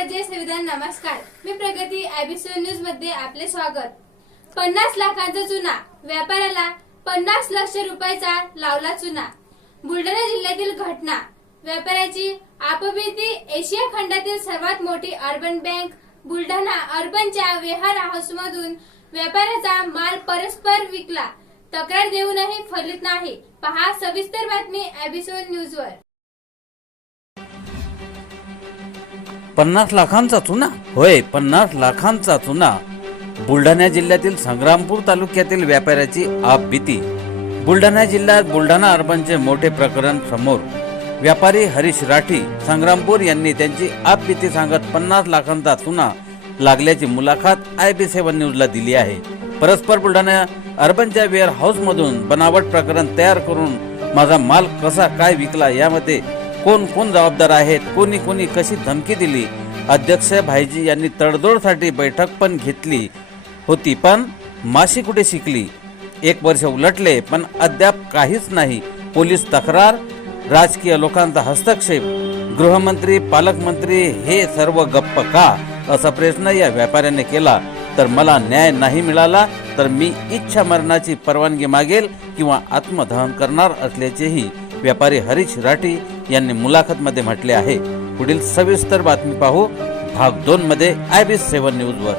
नमस्कार. मी प्रगती एबीसी न्यूजमध्ये आपले स्वागत. पन्नास लाखांचा चुना. व्यापाऱ्याला पन्नास लक्ष रुपयाचा लावला चुना. बुलढाणा जिल्ह्यातील घटना. व्यापाऱ्याची आपबीती एशिया खंडातील सर्वात मोठी अर्बन बँक बुलढाणा अर्बनच्या वेहार हाऊसमधून व्यापाऱ्याचा माल परस्पर विकला. तक्रार देऊनही फलित नाही. पहा सविस्तर बातमी एबीसी न्यूजवर. पन्नास लाखांचा चुना. होय पन्नास लाखांचा चुना. बुलढाणा जिल्ह्यातील संग्रामपूर तालुक्यातील व्यापाऱ्याची आप भीती. बुलढाणा जिल्ह्यात बुलढाणा अर्बनचे मोठे प्रकरण समोर. व्यापारी हरीश राठी संग्रामपूर यांनी त्यांची आप भीती सांगत पन्नास लाखांचा चुना लागल्याची मुलाखत आय बी सेवन न्यूजला दिली आहे. परस्पर बुलढाणा अर्बनच्या वेअर हाऊस मधून बनावट प्रकरण तयार करून माझा माल कसा काय विकला यामध्ये कोण कोण जबाबदार आहेत कोणी कोणी कशी धमकी दिली? अध्यक्ष भाईजी यांनी तडजोडसाठी बैठक पण घेतली होती पण माशी कुठे शिकली? एक वर्ष उलटले पण अद्याप काहीच नाही. पोलीस तक्रार राजकीय लोकांचा हस्तक्षेप गृहमंत्री पालकमंत्री हे सर्व गप्प का? असा प्रश्न या व्यापाऱ्याने केला. तर मला न्याय नाही मिळाला तर मी इच्छा मरणाची परवानगी मागेल किंवा आत्मदहन करणार असल्याचेही व्यापारी हरीश राठी यांनी मुलाखत मध्ये म्हटले आहे. पुढील सविस्तर बातमी पाहू भाग दोन मध्ये आय बी सेव्हन न्यूज वर